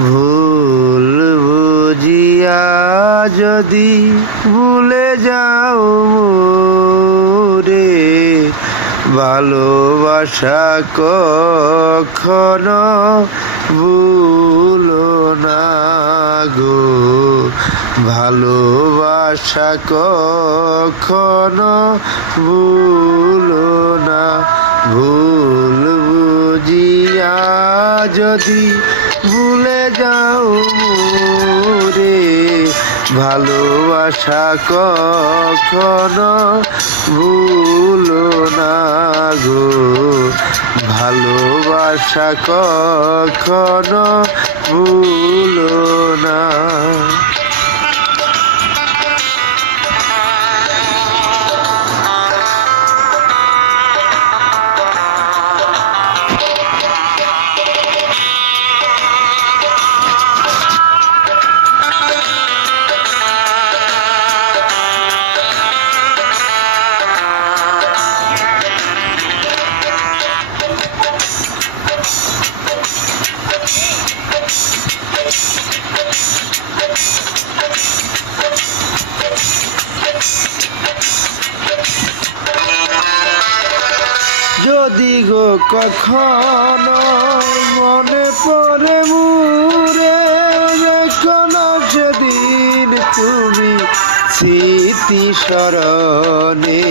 ভুল বুঝিয়া যদি ভুলে যাও মোরে, ভালোবাসা কখনো ভুলো না গো, ভালোবাসা কখনো ভুলো না। ভুল বুঝিয়া যদি ভুলে যাও মোরে, ভালোবাসা কখনো ভুলো না গো, ভালোবাসা কখনো ভুলো না। যদি গো কখনো মনে পড়ে মুরে, এখনো সেদিন তুমি স্মৃতি স্মরণে।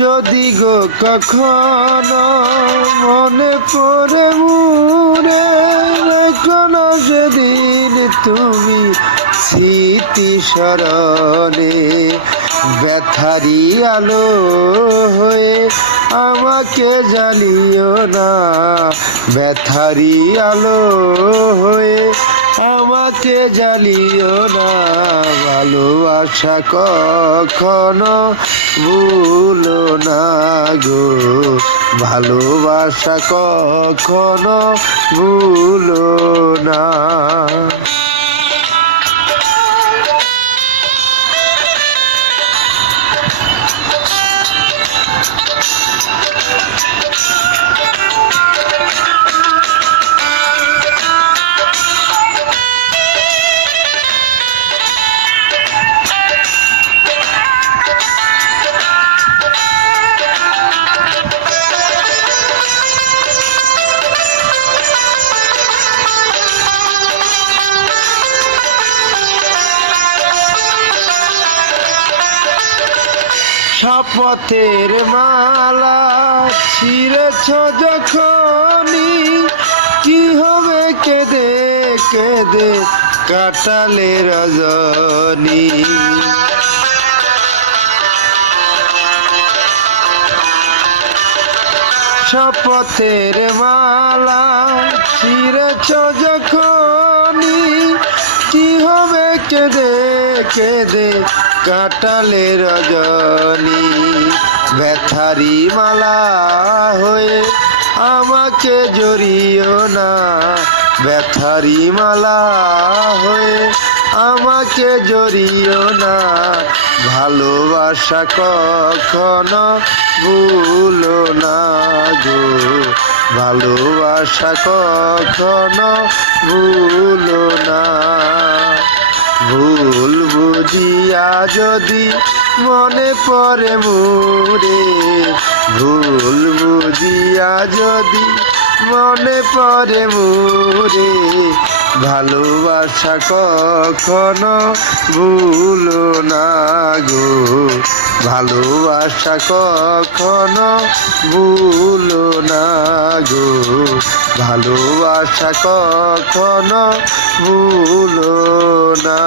যদি গো কখনো মনে পড়ে মুরে, এখনো সেদিন তুমি স্মৃতি স্মরণে। ব্যথারি আলো হয়ে আমাকে জ্বালিও না, ব্যথারি আলো হয়ে আমাকে জ্বালিও না। ভালোবাসা কখনো ভুলো না গো, ভালোবাসা কখনো ভুলো না। শপথের মালা ছিঁড়েছ যখনই, কি হবে কেঁদে কেঁদে কাটালে রজনী। শপথের মালা ছিঁড়েছ যখনই, কি হবে কেঁদে কেঁদে কাটালে রজনী। ব্যথারি মালা হয়ে আমাকে জড়িও না, ব্যথারি মালা হয়ে আমাকে জড়িও না। ভালোবাসা কখনো ভুলো না গো, ভালোবাসা কখনো ভুলো না। ভুল বুঝিয়া যদি মনে পড়ে মোরে, ভুল বুঝিয়া যদি মনে পড়ে মোরে, ভালোবাসা কখনো ভুলো না গো, ভালোবাসা কখনো ভুলো না গো, ভালোবাসা কখনো ভুলো না।